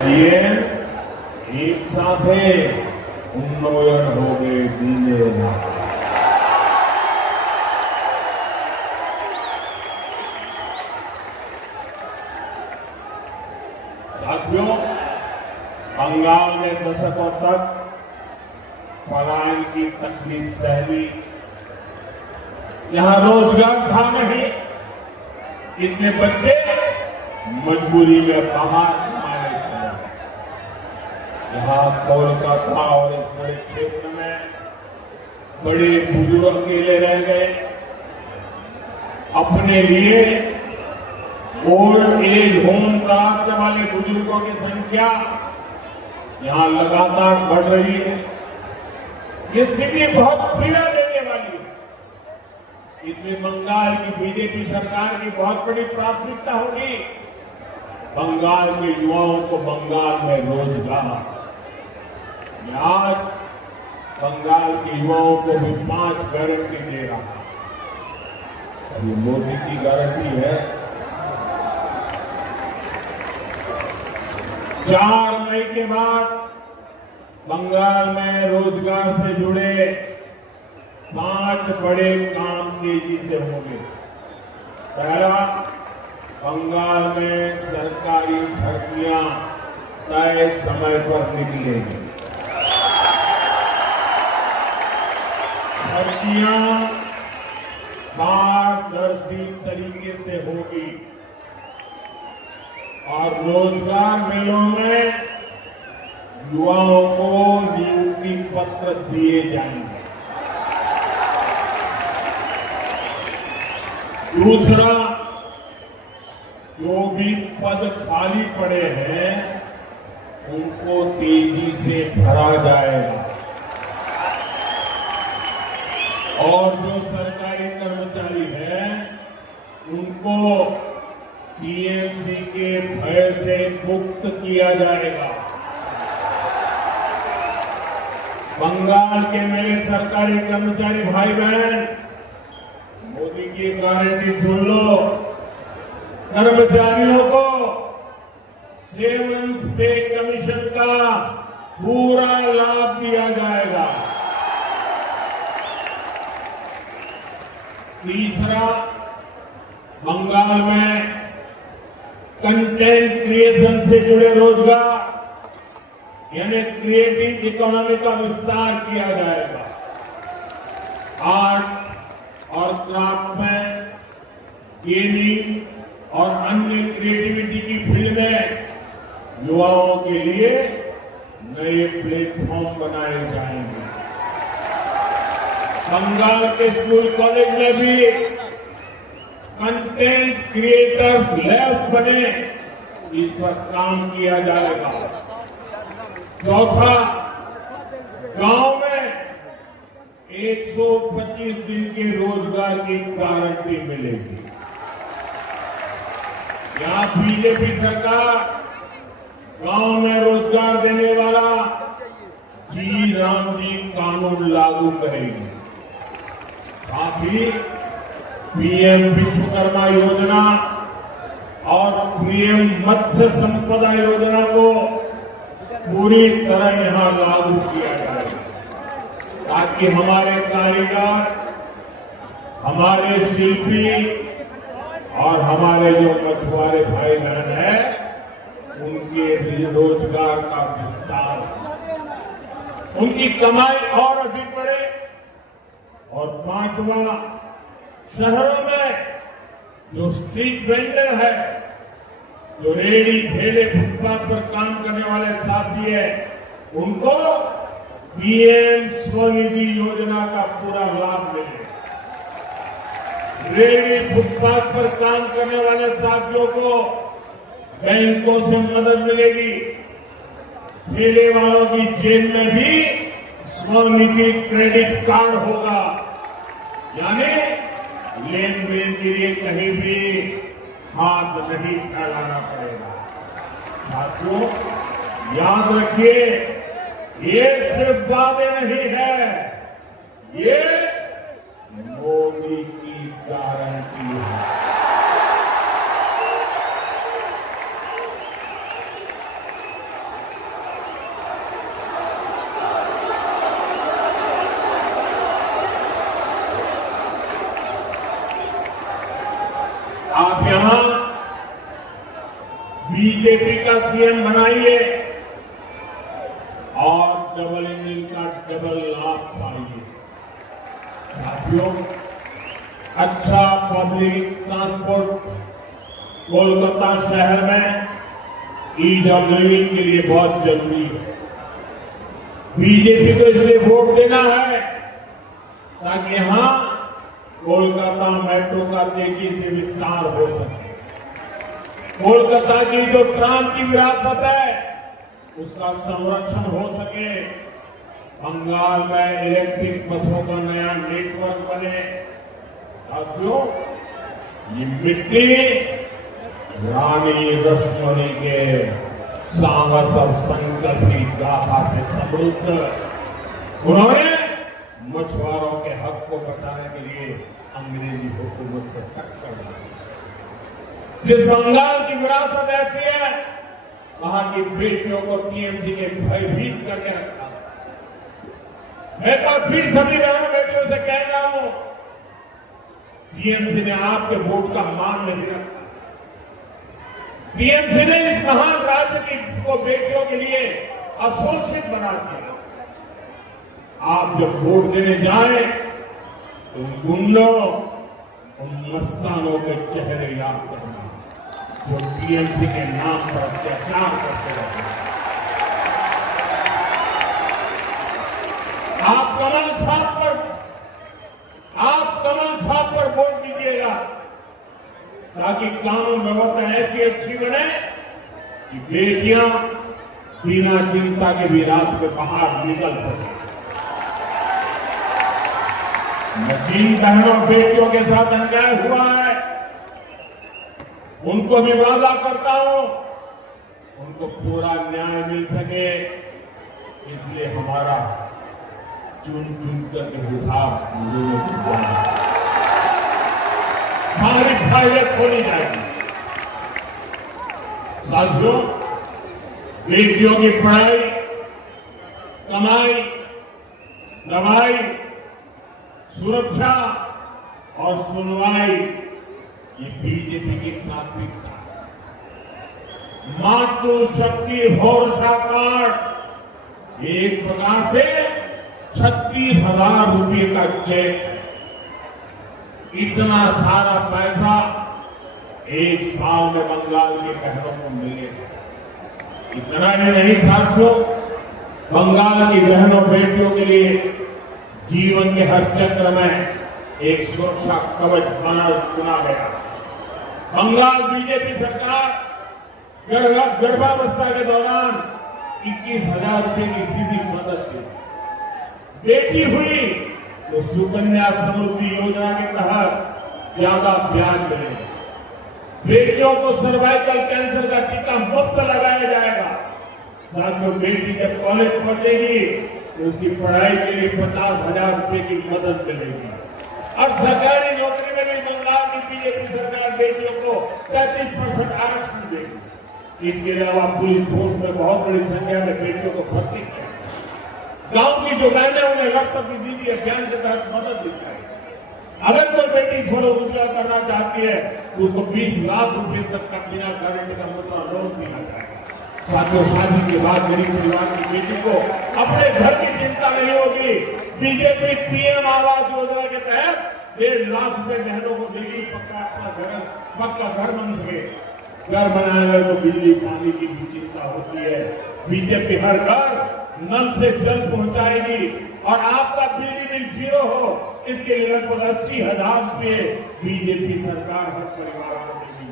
ये एक साथ उन्नयन हो गए दीने ना। साथियों, बंगाल ने दशकों तक पलायन की तकलीफ सहली। यहां रोजगार था नहीं, इतने बच्चे मजबूरी में बाहर कमाने चले। यहां कोलकाता और इस बड़े क्षेत्र में बड़े बुजुर्ग अकेले रह गए। अपने लिए ओल्ड एज होम कराने वाले बुजुर्गों की संख्या यहां लगातार बढ़ रही है। ये स्थिति बहुत पीड़ा देने वाली है। इसमें बंगाल की बीजेपी सरकार की बहुत बड़ी प्राथमिकता होगी बंगाल के युवाओं को बंगाल में रोजगार। मैं आज बंगाल के युवाओं को भी 5 गारंटी दे रहा हूं। और ये मोदी की गारंटी है। 4 मई के बाद बंगाल में रोजगार से जुड़े 5 बड़े काम तेजी से होंगे। पहला, बंगाल में सरकारी भर्तियां तय समय पर निकलेंगी। भर्तियां पारदर्शी तरीके से होगी और रोजगार मेलों में युवाओं को नियुक्ति पत्र दिए जाएंगे। दूसरा, जो भी पद खाली पड़े हैं उनको तेजी से भरा जाएगा और जो सरकारी कर्मचारी हैं उनको टीएमसी के भय से मुक्त किया जाएगा। बंगाल के मेरे सरकारी कर्मचारी भाई बहन, मोदी की गारंटी सुन लो। कर्मचारियों को 7th पे कमीशन का पूरा लाभ दिया जाएगा। तीसरा, बंगाल में कंटेंट क्रिएशन से जुड़े रोजगार यानी क्रिएटिव इकोनॉमी का विस्तार किया जाएगा। आर्ट और क्राफ्ट में, गेमिंग और अन्य क्रिएटिविटी की फील्ड में युवाओं के लिए नए प्लेटफॉर्म बनाए जाएंगे। बंगाल के स्कूल कॉलेज में भी कंटेंट क्रिएटर्स लैब बने, इस पर काम किया जाएगा। चौथा, गांव में 125 दिन के रोजगार की गारंटी मिलेगी। यहां बीजेपी सरकार गांव में रोजगार देने वाला जी राम जी कानून लागू करेगी। साथ ही पीएम विश्वकर्मा योजना और पीएम मत्स्य संपदा योजना को पूरी तरह यहां लागू किया जाएगा ताकि हमारे कारीगर, हमारे शिल्पी और हमारे जो मछुआरे भाई बहन हैं उनके रोजगार का विस्तार, उनकी कमाई और अधिक बढ़े। और 5वां, शहरों में जो स्ट्रीट वेंडर है, जो रेडी ठेले फुटपाथ पर काम करने वाले साथी है, उनको पीएम स्वनिधि योजना का पूरा लाभ मिले। रेडी फुटपाथ पर काम करने वाले साथियों को बैंकों से मदद मिलेगी। ठेले वालों की जेब में भी स्वनिधि क्रेडिट कार्ड होगा, यानी लेन देन के लिए कहीं भी हाथ नहीं फैलाना पड़ेगा। साथियों, याद रखिए, ये सिर्फ वादे नहीं है, ये मोदी की गारंटी है। का सीएम बनाइए और डबल इंजन का डबल लाभ पाइए। साथियों, अच्छा पब्लिक ट्रांसपोर्ट कोलकाता शहर में ईज ऑफ लिविंग के लिए बहुत जरूरी है। बीजेपी को इसलिए वोट देना है ताकि यहां कोलकाता मेट्रो का तेजी से विस्तार हो सके। कोलकाता की जो ट्राम की विरासत है उसका संरक्षण हो सके। बंगाल में इलेक्ट्रिक बसों का नया नेटवर्क बने। साथियों, ये मिट्टी रानी रश्मनी के साहस और संकल्प की गाथा से समृद्ध। उन्होंने मछुआरों के हक को बचाने के लिए अंग्रेजी हुकूमत से टक्कर मारी। जिस बंगाल की विरासत ऐसी है, वहां की बेटियों को टीएमसी ने भयभीत करके रखा। मैं एक बार फिर सभी बहनों बेटियों से कह रहा हूं, टीएमसी ने आपके वोट का मान नहीं रखा। टीएमसी ने इस महान राज्य की को बेटियों के लिए अशोषित बना दिया। आप जब वोट देने जाए तो उन गुंडों, उन मस्तानों के चेहरे याद करना जो टीएमसी के नाम पर अत्याचार करते रहते हैं। आप कमल छाप पर वोट दीजिएगा ताकि कानून व्यवस्था ऐसी अच्छी बने कि बेटियां बिना चिंता के भी रात में बाहर निकल सके। मैं जिन बहनों बेटियों के साथ अन्याय हुआ है उनको भी वादा करता हूं उनको पूरा न्याय मिल सके। इसलिए हमारा चुन चुन करके हिसाब लेने की बात, सारी फाइलें खोली जाएगी। साथियों, बेटियों की पढ़ाई, कमाई, दवाई, सुरक्षा और सुनवाई ये बीजेपी की प्राथमिकता है। मातृशक्ति भरोसा कार्ड एक प्रकार से 36,000 रुपये का चेक है। इतना सारा पैसा एक साल में बंगाल की बहनों को मिलेगा। इतना ही नहीं साथियों, बंगाल की बहनों बेटियों के लिए जीवन के हर चक्र में एक सुरक्षा कवच चुना गया। बंगाल बीजेपी सरकार गर्भावस्था के दौरान 21,000 रुपये की सीधी मदद देती। बेटी हुई तो सुकन्या समृद्धि योजना के तहत ज्यादा ब्याज मिलेगा। बेटियों को सर्वाइकल कैंसर का टीका मुफ्त लगाया जाएगा। साथियों, बेटी जब कॉलेज पहुंचेगी तो उसकी पढ़ाई के लिए 50,000 रुपये की मदद मिलेगी। अब सरकारी नौकरी में भी बंगाल की बीजेपी सरकार बेटियों को 33% आरक्षण देगी। इसके अलावा पुलिस फोर्स में बहुत बड़ी संख्या में बेटियों को भर्ती किया। गांव की जो बहनें उन्हें लखपति दीदी अभियान के तहत मदद दी जाएगी। अगर कोई बेटी स्वरोजगार करना चाहती है तो उसको 20 लाख रुपए तक का बिना गारंटी का मुद्रा लोन दिया जाएगा। साथियों, शादी के बाद गरीब परिवार की बेटी को अपने घर की चिंता नहीं होगी। बीजेपी पीएम आवास योजना के तहत 1.5 लाख रुपए बहनों को देगी। पक्का घर बन सके। घर बनाए हुए तो बिजली पानी की भी चिंता होती है। बीजेपी हर घर नल से जल पहुंचाएगी और आपका बिजली बिल 0 हो, इसके लिए लगभग 80,000 रुपये बीजेपी सरकार हर परिवार को देगी।